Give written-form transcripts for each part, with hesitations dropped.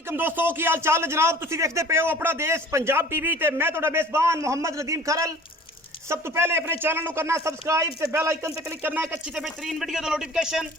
दोस्तों की हाल चाल जनाब तुसी देखते पे हो अपना देश पंजाब टीवी ते मैं तुहाडा मेज़बान मोहम्मद नदीम खरल। सब तो पहले अपने चैनल को करना सब्सक्राइब ते बेल आइकन से क्लिक करना है अच्छी ते बेहतरीन वीडियो का नोटिफिकेशन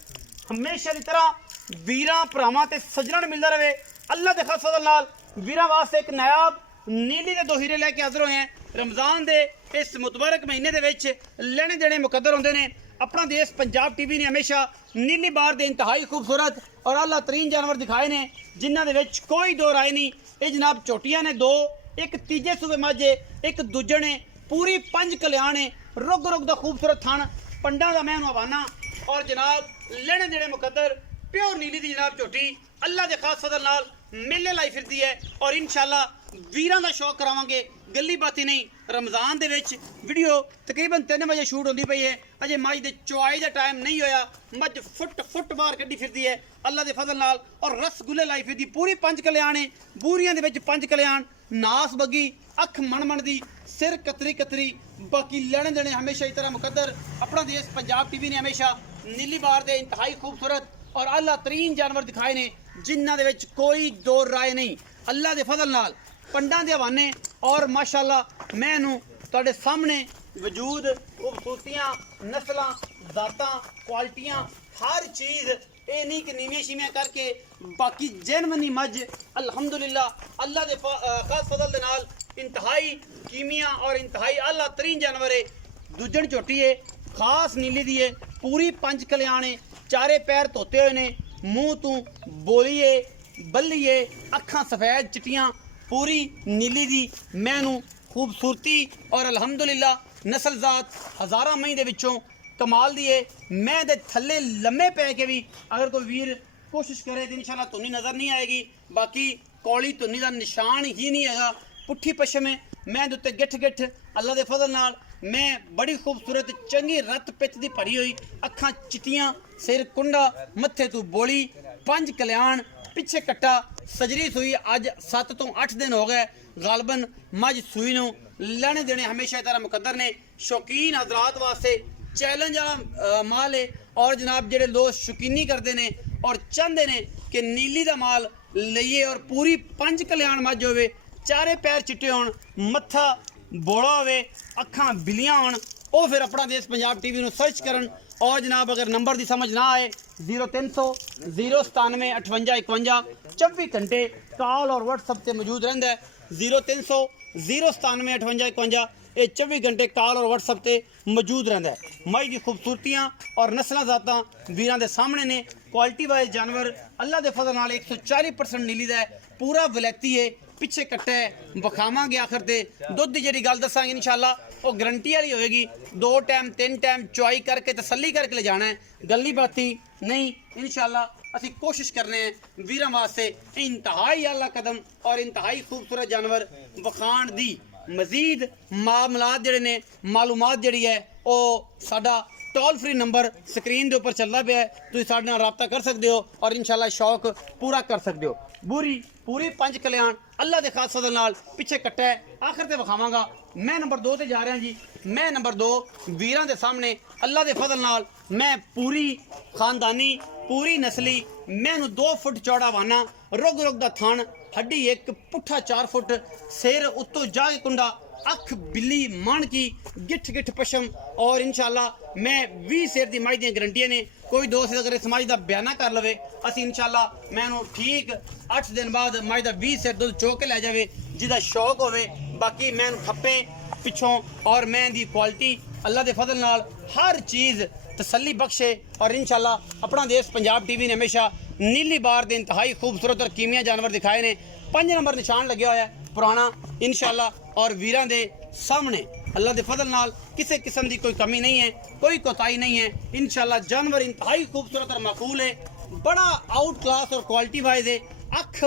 हमेशा की तरह वीरां भरावां ते सज्जणां मिलता रहे। अल्लाह दे खास फजल नाल वीरां वास्ते एक नायाब नीली दे दो हीरे लेके हाजिर होए हैं। रमज़ान दे इस मुतबरक महीने दे विच लेने देने मुकद्दर होंदे ने। अपना देश पंजाब टीवी ने हमेशा नीली बार दे इंतहाई खूबसूरत और आला तरीन जानवर दिखाए ने जिन्हां दे विच कोई दो राय नहीं। ये जनाब झोटियां ने दो, एक तीजे सूबे माझे, एक दूजे ने, पूरी पंज कल्याण है, रुग रुग दा खूबसूरत थण, पंडा दा मैं हवाना और जनाब लेने देने मुकद्दर प्योर नीली दी जनाब झोटी अल्लाह के खास फजल नाल मेले लाई फिरती है। और इंशाल्लाह वीरां दा शौक करावांगे, गली बाती नहीं। रमज़ान दे विच वीडियो तकरीबन 3 बजे शूट होंदी पई है, अजे मज दे चुआई दा टाइम नहीं होया, मज फुट बाहर कड्डी फिरदी है अल्लाह दे फजल नाल और रसगुल्ले लाई फिरदी। पूरी पंज कल्याण है, बूरियां दे विच पंज कल्याण, नास बगी, अख मन दी, सिर कतरी कतरी, बाकी लेने देने हमेशा इस तरह मुकद्दर। अपना देश पंजाब टीवी ने हमेशा नीली बार दे इंतहाई खूबसूरत और आला तरीन जानवर दिखाए ने जिन्हां दे विच कोई दो राय नहीं। अल्लाह दे फजल नाल पंडां दे हवाने और माशाअल्लाह मैनू तुहाडे सामने वजूद खूबसूरतियां, नस्लां, जातां, क्वालिटियां, हर चीज़ ये नहीं कि नीवियां शीवियां करके बाकी जैनवनी मज अल्हम्दुलिल्लाह अल्लाह दे खास फजल दे नाल इंतहाई कीमिया और इंतहाई आला तरीन जानवर है। दूजन झोटी है, खास नीली दी है, पूरी पंज कल्याण है, चारे पैर धोते हुए ने, मूँह तू बोलीए बल्लीए, अखां सफेद चिट्टियां, पूरी नीली दी मैनू खूबसूरती और अल्हम्दुलिल्लाह नस्ल जात हज़ारां मई दे विचों कमाल दी है। मैं दे थल्ले लम्मे पै के भी अगर कोई वीर कोशिश करे तो इंशाल्लाह धुनी नज़र नहीं आएगी, बाकी कौली धुनी का निशान ही नहीं है। पुट्ठी पश्चिम है, मैं दे उत्ते गिठ गिठ अल्लाह दे फजल नाल मैं बड़ी खूबसूरत चंगी रत पिच दी भरी हुई, अखां चिट्टियां, सिर कुंडा, मत्थे तू बोली, पंज कल्याण, पिछे कट्टा, सजरी सुई। अज 7 तो 8 दिन हो गए गालबन मज सुई नूं लेने देने हमेशा तरह मुकद्दर ने। शौकीन हजरात वास्ते चैलेंज वाला माल है और जनाब जेडे लोग शौकीनी करते हैं और चाहते हैं कि नीली का माल लईए और पूरी पंज कल्याण मज होवे, चारे पैर चिट्टे होण, मत्था बोड़ा होवे, अखां बिलियां होण, वो फिर अपना देश पंजाब टीवी नूं सर्च करन। और जनाब अगर नंबर की समझ ना आए 0300 097 58 51 24 घंटे कॉल और व्हाट्सअप से मौजूद रहता है। 0300 097 58 51 ये 24 घंटे कॉल और व्हाट्सअप से मौजूद रहता है। मई की खूबसूरतियाँ और नस्ल जातां वीरां दे सामने ने। क्वालिटी वाइज जानवर अल्लाह के फजल नाल 140% नीली दा है, पूरा वलैती है, पिछे कट्टा है, बखावांगे आखिर ते दुध की जी गल दसांगे इंशाल्लाह वो गारंटी वाली होएगी। 2 टाइम 3 टाइम चुआई करके तसल्ली करके ले जाना है, गली बाती नहीं। इंशाल्लाह असी कोशिश करने हैं वीरां वास्ते इंतहाई आला कदम और इंतहाई खूबसूरत जानवर वखाण दी। मजीद मामलात जड़े ने मालूमात जड़ी है वो साडा टोल फ्री नंबर स्क्रीन के उपर चलता पे है, तुम साडे नाल राबता कर सकते हो और इंशाल्लाह शौक पूरा कर सकते हो। पूरी पंज कल्याण अल्लाह के खास फजल नाल पिछे कट्टा है, आखिर ते विखावांगा। मैं नंबर 2 ते जा रहा जी। मैं नंबर 2 वीरां दे सामने अल्लाह के फजल नाल मैं पूरी खानदानी पूरी नस्ली मैनू 2 फुट चौड़ा वाना, रुग रुग दा थण, हड्डी एक, पुट्ठा 4 फुट, सिर उत्तों जाके कुंडा, अख बिल्ली मन की, गिठ गिठ पशम और इंशाल्लाह मैं 20 सेर की मज दी गारंटियां ने। कोई दोस्त अगर इस मज का बयाना कर लवे असी इंशाल्लाह मैनू ठीक 8 दिन बाद मज का 20 सेर दुध चो के लै जाए जिसका शौक होवे। बाकी मैनू खप्पे पिछों और मैं दी क्वालिटी अल्लाह के फजल नाल हर चीज़ तसल्ली बख्शे। और इंशाल्लाह अपना देश पंजाब टीवी ने हमेशा नीली बार दे इंतहाई खूबसूरत और कीमिया जानवर दिखाए ने। 5 नंबर निशान लगे हुआ है पुराना इंशाल्लाह और वीरां दे सामने अल्लाह के फजल नाल किसी किस्म की कोई कमी नहीं है, कोई कोताही नहीं है। इंशाल्लाह जानवर इंतहाई खूबसूरत और माकूल है, बड़ा आउट क्लास और क्वालिटी वाइज है। अख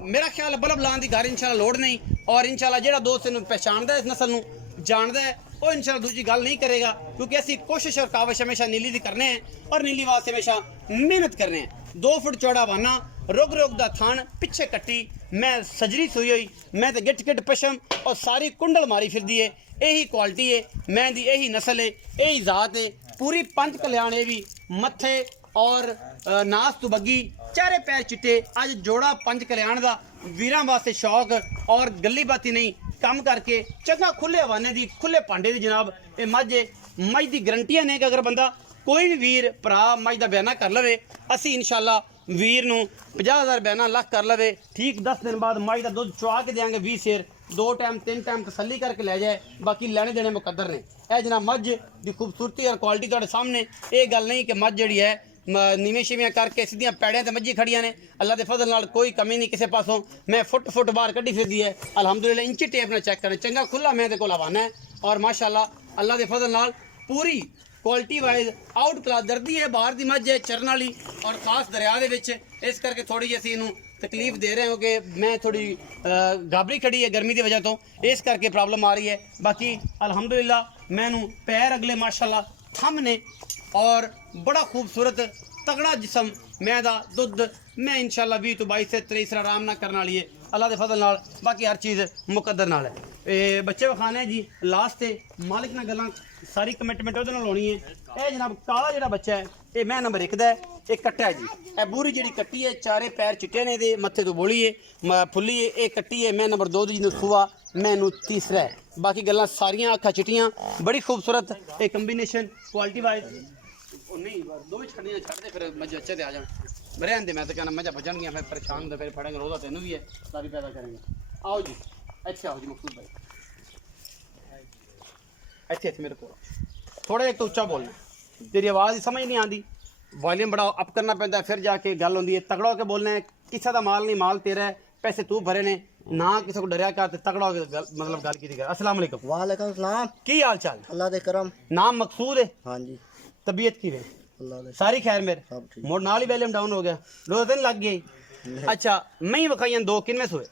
मेरा ख्याल बल्ब लाने की घर इंशाल्लाह लोड़ नहीं और इंशाल्लाह जेड़ा दोस्त इन्हूं पहचानदा है इस नस्ल नूं जानदा है वो इंशाल्लाह दूसरी गल नहीं करेगा, क्योंकि ऐसी कोशिश और काविश हमेशा नीली की करने हैं और नीली वास्ते हमेशा मेहनत करने हैं। 2 फुट चौड़ा वाना, रुग रुग दा थान, पिछे कट्टी, मैं सजरी सुई हुई, मैं तो गिट गिट पशम और सारी कुंडल मारी फिरदी है। यही क्वालिटी है, मैं दी यही नस्ल है, यही जात है। पूरी पंज कल्याण भी मत्थे और नास तो बगी ਚਾਰੇ ਪੈਰ ਚਿੱਟੇ। ਅੱਜ ਜੋੜਾ ਪੰਜ ਕਲਿਆਣ ਦਾ ਵੀਰਾਂ ਵਾਸਤੇ ਸ਼ੌਕ ਔਰ ਗੱਲੀ ਬਾਤੀ ਨਹੀਂ, ਕੰਮ ਕਰਕੇ ਚੰਗਾ ਖੁੱਲੇ ਹਵਾਨੇ ਦੀ ਖੁੱਲੇ ਭਾਂਡੇ ਦੀ ਜਨਾਬ ਇਹ ਮੱਝ ਦੀ ਗਰੰਟੀਆਂ ਨੇ ਕਿ ਅਗਰ ਬੰਦਾ ਕੋਈ ਵੀ ਵੀਰ ਭਰਾ ਮੱਝ ਦਾ ਬਿਆਨਾ ਕਰ ਲਵੇ, ਅਸੀਂ ਇਨਸ਼ਾਅੱਲਾ ਵੀਰ ਨੂੰ 50,000 ਬਿਆਨਾ ਲੱਖ ਕਰ ਲਵੇ, ਠੀਕ 10 ਦਿਨ ਬਾਅਦ ਮੱਝ ਦਾ ਦੁੱਧ ਚੁਆ ਕੇ ਦੇਾਂਗੇ 20 ਸੇਰ, 2 ਟਾਈਮ 3 ਟਾਈਮ ਤਸੱਲੀ ਕਰਕੇ ਲੈ ਜਾਏ। ਬਾਕੀ ਲੈਣੇ ਦੇਣੇ ਮੁਕੱਦਰ ਨੇ। ਇਹ ਜਨਾਬ ਮੱਝ ਦੀ ਖੂਬਸੂਰਤੀ ਔਰ ਕੁਆਲਿਟੀ ਤੁਹਾਡੇ ਸਾਹਮਣੇ। ਇਹ ਗੱਲ ਨਹੀਂ ਕਿ ਮੱਝ ਜਿਹੜੀ ਹੈ ਨੀਵੇਂ ਛਿਵੀਆਂ ਕਰਕੇ ਸਿੱਧੀਆਂ ਪੈੜਿਆਂ ਤੇ ਮੱਝੀ ਖੜੀਆਂ ਨੇ। ਅੱਲਾ ਦੇ ਫਜ਼ਲ ਨਾਲ ਕੋਈ ਕਮੀ ਨਹੀਂ ਕਿਸੇ ਪਾਸੋਂ। ਮੈਂ ਫੁੱਟ ਬਾਹਰ ਕੱਢੀ ਫਿਰਦੀ ਹੈ ਅਲਹਮਦੁਲਿਲਾ। ਇੰਚੀ ਟੇਪ ਨਾਲ ਚੈੱਕ ਕरें, ਚੰਗਾ ਖੁੱਲਾ ਮੈਂ ਦੇ ਕੋਲ ਹਵਾਨਾ है और माशाअल्लाह अल्लाह के फजल नाल पूरी क्वालिटी वाइज आउट क्लास दर्दी है। बाहर की मझ है चरन वाली और खास दरिया दे विच, इस करके थोड़ी जी असीं इहनूं तकलीफ दे रहे हो कि मैं थोड़ी गाबरी खड़ी है गर्मी की वजह तो, इस करके प्रॉब्लम आ रही है। बाकी अल्हम्दुलिल्लाह मैनू पैर अगले माशाअल्लाह थम ने और बड़ा खूबसूरत तगड़ा जिसम, मैं दा दुध मैं इंशाअल्लाह 20 तो 22 से 23 आराम ना करने वाली है अल्लाह के फजल नाल। बाकी हर चीज़ मुकद्दर नाल है। बच्चे विखाने जी लास्ट से मालिक नाल गल्लां सारी कमिटमेंट ਉਹਦੇ ਨਾਲ ਹੋਣੀ ਹੈ। ਇਹ ਜਨਾਬ ਕਾਲਾ ਜਿਹੜਾ ਬੱਚਾ ਹੈ ਇਹ ਮੈਂ ਨੰਬਰ 1 ਦਾ ਹੈ, ਇਹ ਕੱਟਾ ਹੈ ਜੀ। ਇਹ ਬੂਰੀ ਜਿਹੜੀ ਕੱਟੀ ਹੈ ਚਾਰੇ ਪੈਰ ਚਿੱਟੇ ਨੇ, ਇਹਦੇ ਮੱਥੇ ਤੋਂ ਬੋਲੀ ਹੈ ਫੁੱਲੀ ਹੈ। ਇਹ ਕੱਟੀ ਹੈ ਮੈਂ ਨੰਬਰ 2 ਦੀ, ਜਿਹਨੂੰ ਸੂਆ ਮੈਨੂੰ ਤੀਸਰਾ ਹੈ। ਬਾਕੀ ਗੱਲਾਂ ਸਾਰੀਆਂ ਅੱਖਾਂ ਚਿੱਟੀਆਂ, ਬੜੀ ਖੂਬਸੂਰਤ ਇਹ ਕੰਬੀਨੇਸ਼ਨ ਕੁਆਲਿਟੀ ਵਾਈਜ਼। ਉਹ ਨਹੀਂ ਦੋ ਵਿੱਚ ਖੜੀਆਂ ਛੱਡਦੇ ਫਿਰ ਮੱਝ ਅੱਛੇ ਤੇ ਆ ਜਾਣ ਰਹਿਣ ਦੇ। ਮੈਂ ਤਾਂ ਕਹਿੰਦਾ ਮੱਝਾਂ ਭੱਜਣਗੀਆਂ ਫਿਰ ਪਰੇਸ਼ਾਨ ਹੁੰਦੇ, ਫਿਰ ਫੜਾਂਗੇ ਰੋਜ਼ਾ ਤੈਨੂੰ ਵੀ ਹੈ ਸਾਰੀ ਪੈਦਾ ਕਰਾਂਗੇ। आओ जी, अच्छा आओ जी मकसूद भाई, अच्छे मेरे को थोड़ा एक तो उच्चा बोलना, तेरी आवाज़ समझ नहीं आती, वॉल्यूम बड़ा अप करना पैंदा है, फिर जाके गल होंदी है। तगड़ा होकर बोलना है, किसी का माल नहीं, माल तेरा है, पैसे तू भरे ने ना, किसी को डरिया कर, तगड़ा होकर मतलब गल की। अस्सलाम वालेकुम। वालेकुम सलाम। की हाल चाल? अल्लाह दे करम। नाम मकसूद है? हाँ जी। तबीयत की वे? अल्लाह दे सारी खैर मेरे? सब ठीक। मोड़ नाल ही वॉल्यूम डाउन हो गया, रोज़ दिन लग गई। अच्छा मैं ही वखाइयां दो किनमें सोए?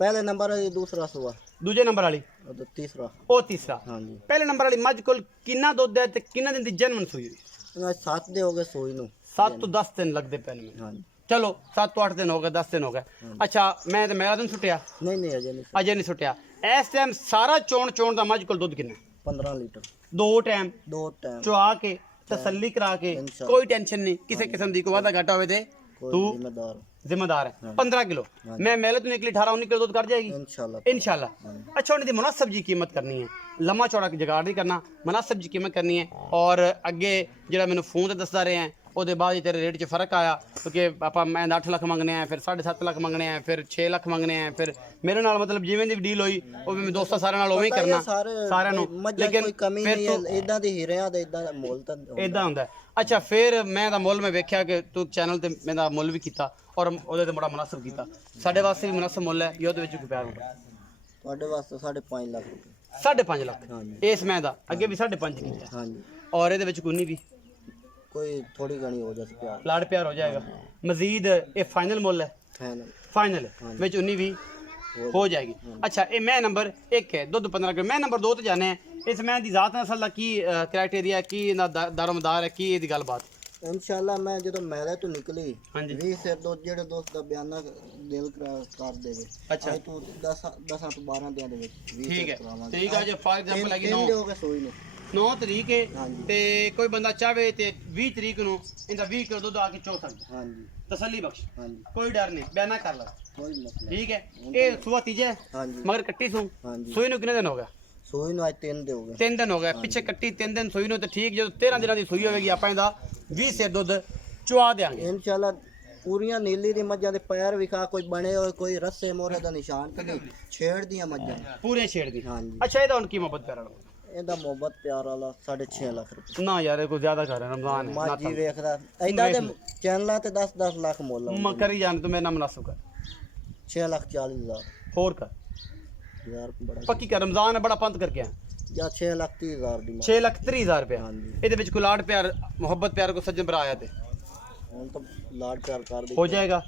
पहले नंबर है, दूसरा सुआ, दूजे नंबर वाली और तीसरा ਉਹ ਤੀਸਰਾ। हाँ जी। ਪਹਿਲੇ ਨੰਬਰ ਵਾਲੀ ਮੱਝ ਕੋਲ ਕਿੰਨਾ ਦੁੱਧ ਹੈ ਤੇ ਕਿੰਨਾ ਦਿਨ ਦੀ ਜਨਮ ਸੂਈ ਹੋਈ? 7 दे हो गए सोई नु। 7 ਤੋਂ 10 ਦਿਨ ਲੱਗਦੇ ਪਹਿਲੇ ਮੈਨੂੰ। हाँ जी। ਚਲੋ 7 ਤੋਂ 8 ਦਿਨ ਹੋ ਗਏ, 10 ਦਿਨ ਹੋ ਗਏ। ਅੱਛਾ ਮੈਂ ਤੇ ਮੇਰਾ ਦਿਨ ਸੁੱਟਿਆ? नहीं अजय नहीं। ਅਜੇ ਨਹੀਂ ਸੁੱਟਿਆ। ਇਸ ਟਾਈਮ ਸਾਰਾ ਚੋਣ ਦਾ ਮੱਝ ਕੋਲ ਦੁੱਧ ਕਿੰਨਾ? 15 लीटर। 2 ਟਾਈਮ 2 टाइम ਚੁਆ ਕੇ ਤਸੱਲੀ ਕਰਾ ਕੇ, ਕੋਈ ਟੈਨਸ਼ਨ ਨਹੀਂ ਕਿਸੇ ਕਿਸਮ ਦੀ। ਕੋਈ ਵਾਦਾ ਘਾਟਾ ਹੋਵੇ ਤੇ ਤੂੰ जिम्मेदार जिम्मेदार है। 15 किलो मैं मेले तो निकली 18-19 किलो दूध कर जाएगी इंशाल्लाह। इंशाल्लाह। अच्छा उन्हें मुनासिब जी कीमत करनी है, लम्मा चौड़ा जगाड़ नहीं करना, मुनासिब जी कीमत करनी है। और अगे जो मैंने फोन से दसदा रहे हैं ਉਹਦੇ ਬਾਅਦ ਹੀ ਤੇਰੇ ਰੇਟ 'ਚ ਫਰਕ ਆਇਆ, ਕਿਉਂਕਿ ਆਪਾਂ ਮੈਂ 8 ਲੱਖ ਮੰਗਣੇ ਆ, ਫਿਰ 7.5 ਲੱਖ ਮੰਗਣੇ ਆ, ਫਿਰ 6 ਲੱਖ ਮੰਗਣੇ ਆ, ਫਿਰ ਮੇਰੇ ਨਾਲ ਮਤਲਬ ਜਿਵੇਂ ਦੀ ਡੀਲ ਹੋਈ ਉਹ ਵੀ ਮੈਂ ਦੋਸਤਾਂ ਸਾਰਿਆਂ ਨਾਲ ਉਵੇਂ ਹੀ ਕਰਨਾ ਸਾਰਿਆਂ ਨੂੰ। लेकिन कोई कमी नहीं है, इदां दी हीरिਆਂ ਦਾ ਇਦਾਂ ਦਾ ਮੁੱਲ ਤਾਂ ਇਦਾਂ ਹੁੰਦਾ। ਅੱਛਾ ਫਿਰ ਮੈਂ ਦਾ ਮੁੱਲ ਮੈਂ ਵੇਖਿਆ ਕਿ ਤੂੰ ਚੈਨਲ ਤੇ ਮੈਂ ਦਾ ਮੁੱਲ ਵੀ ਕੀਤਾ ਔਰ ਉਹਦੇ ਤੇ ਬੜਾ ਮੁਨਾਸਿਬ ਕੀਤਾ। ਸਾਡੇ ਵਾਸਤੇ ਵੀ ਮੁਨਾਸਿਬ ਮੁੱਲ ਹੈ, ਉਹਦੇ ਵਿੱਚ ਕੋਈ ਪਿਆਰ ਹੋਊਗਾ। ਤੁਹਾਡੇ ਵਾਸਤੇ 5.5 ਲੱਖ ਰੁਪਏ। 5.5 ਲੱਖ ਹਾਂਜੀ। ਇਸ ਮੈਂ ਦਾ ਅੱਗੇ ਵੀ 5.5 ਕੀਤਾ। ਹਾਂਜੀ। ਔਰ ਇਹਦੇ ਵਿੱਚ ਕੋਈ ਵੀ कोई थोड़ी घनी हो जाए प्यार लाड़ प्यार हो जाएगा मजीद। ये फाइनल मुल है, फाइनल ਵਿੱਚ 19 ਵੀ ਹੋ ਜਾਏਗੀ। ਅੱਛਾ ਇਹ ਮੈਂ ਨੰਬਰ 1 ਹੈ, ਦੁੱਧ 15 ਕਿਲੋ। ਮੈਂ ਨੰਬਰ 2 ਤੇ ਜਾਣੇ ਇਸ ਮੈਂ ਦੀ ਜ਼ਾਤ ਨਸਲ ਦਾ ਕੀ ਕ੍ਰਾਈਟੇਰੀਆ, ਕੀ ਇਹਦਾ ਦਾਰੋਮਦਾਰ ਹੈ, ਕੀ ਇਹਦੀ ਗੱਲਬਾਤ? इंशाल्लाह मैं जो मेले तो निकली हाँ जी। 20 से दो जेड़े दोस्त का बयाना दिल कर देवे। अच्छा तू 10 तो 12 दियां दे विच 20 ठीक है ठीक है। जो फॉर एग्जांपल लगी 9 हो गए सोई ने 9 तरीक है हाँ जी। ਤੇ ਕੋਈ ਬੰਦਾ ਚਾਹੇ ਤੇ 20 ਤਰੀਕ ਨੂੰ ਇਹਦਾ 20 ਕਿਲੋ ਦੁੱਧ ਆ ਕੇ ਚੋ ਸਕਦਾ। हां जी। ਤਸੱਲੀ ਬਖਸ਼, हां जी। ਕੋਈ ਡਰ ਨਹੀਂ, ਬਿਆਨਾ ਕਰ ਲੈ। कोई मसला ठीक है। ਇਹ ਸੂਆ ਤੀਜਾ हां जी। ਮਗਰ ਕੱਟੀ ਸੂ हां जी। ਸੂਈ ਨੂੰ ਕਿੰਨੇ ਦਿਨ ਹੋ ਗਿਆ? सोई नु आज 3 दे हो गए। 3 ਦਿਨ ਹੋ ਗਏ ਪਿੱਛੇ ਕੱਟੀ, 3 ਦਿਨ ਸੂਈ ਨੂੰ ਤੇ ਠੀਕ। ਜਦੋਂ 13 ਦਿਨਾਂ ਦੀ ਸੂਈ ਹੋਵੇਗੀ ਆਪਾਂ ਇਹਦਾ 20 ਸੇਰ ਦੁੱਧ ਚੁਆ ਦੇਾਂਗੇ इंशाल्लाह। पूरियां नीली दी मज्जां दे पैर विखा, कोई बने होए, कोई रस्से मोरे दा निशान कदी छेड़ दियां मज्जां ਪੂਰੇ ਛੇੜ ਦੀ। हां जी। ਅੱਛਾ ਇਹਦਾ ਹੁਣ ਕੀ ਮੁਹੱਬਤ ਕਰ ਰਹਾ? ਇਹਦਾ ਮੁਹੱਬਤ ਪਿਆਰ ਵਾਲਾ 6.5 ਲੱਖ ਰੁਪਏ। ਨਾ ਯਾਰ ਇਹ ਕੋਈ ਜ਼ਿਆਦਾ ਕਰ ਰਿਹਾ ਰਮਜ਼ਾਨ ਹੈ। ਮਾਜੀ ਵੇਖਦਾ ਐਦਾਂ ਦੇ ਚੈਨਲਾਂ ਤੇ 10 ਲੱਖ ਮੁੱਲ ਮੈਂ ਕਰੀ ਜਾਣ ਤੂੰ ਮੇਰੇ ਨਾਲ ਮੁਨਾਸਿਬ ਕਰ। 6,40,000 ਹੋਰ ਕਰ ਯਾਰ ਬੜਾ ਪੱਕੀ ਕਰ। ਰਮਜ਼ਾਨ ਹੈ, ਬੜਾ ਪੰਤ ਕਰਕੇ ਆ। ਜਾਂ 6,30,000 ਦੀ 6,30,000 ਰੁਪਏ। ਹਾਂਜੀ। ਇਹਦੇ ਵਿੱਚ ਕੋਈ ਲਾਡ ਪਿਆਰ ਮੁਹੱਬਤ ਪਿਆਰ ਕੋ ਸੱਜਣ ਭਰਾ ਆਇਆ ਤੇ ਹੁਣ ਤਾਂ ਲਾਡ ਪਿਆਰ ਕਰ ਦੇ ਹੋ ਜਾਏਗਾ।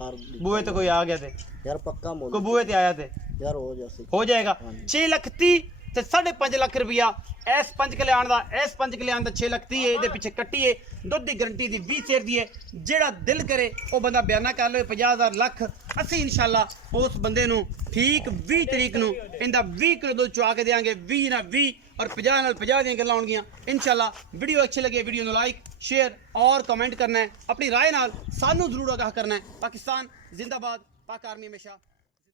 ਹਰ ਬੂਏ ਤੇ ਕੋਈ ਆ ਗਿਆ ਤੇ ਯਾਰ ਪੱਕਾ ਮੁੱਲ ਕੋਈ ਬੂਏ ਤੇ ਆਇਆ ਤੇ ਯਾਰ ਹੋ ਜਾਸੀ ਹੋ ਜਾਏਗਾ। 6,30,000 ਤੇ 5.5 ਲੱਖ ਰੁਪਇਆ ਇਸ ਪੰਜ ਕਲਿਆਣ ਦਾ 6 ਲੱਖ ਦੀ ਇਹਦੇ ਪਿੱਛੇ ਕੱਟੀਏ। ਦੁੱਧ ਦੀ ਗਰੰਟੀ ਦੀ 20 ਸ਼ੇਰ ਦੀ ਹੈ। ਜਿਹੜਾ ਦਿਲ ਕਰੇ ਉਹ ਬੰਦਾ ਬਿਆਨਾ ਕਰ ਲਵੇ 50,000 ਲੱਖ। ਅਸੀਂ ਇਨਸ਼ਾਅੱਲਾ ਉਸ ਬੰਦੇ ਨੂੰ ਠੀਕ 20 ਤਰੀਕ ਨੂੰ ਇਹਦਾ 20 ਕਿਲੋ ਦੁੱਧ ਚੁਆ ਕੇ ਦੇਵਾਂਗੇ। 20 ਨਾਲ 20 और 50 ਨਾਲ 50 ਦੀਆਂ ਗੱਲਾਂ ਆਉਣਗੀਆਂ ਇਨਸ਼ਾਅੱਲਾ। ਵੀਡੀਓ ਅੱਛੀ ਲੱਗੇ ਵੀਡੀਓ ਨੂੰ ਲਾइक शेयर और कमेंट करना है। अपनी राय नाल सानू जरूर आगाह करना है। पाकिस्तान जिंदाबाद, पाक आर्मी हमेशा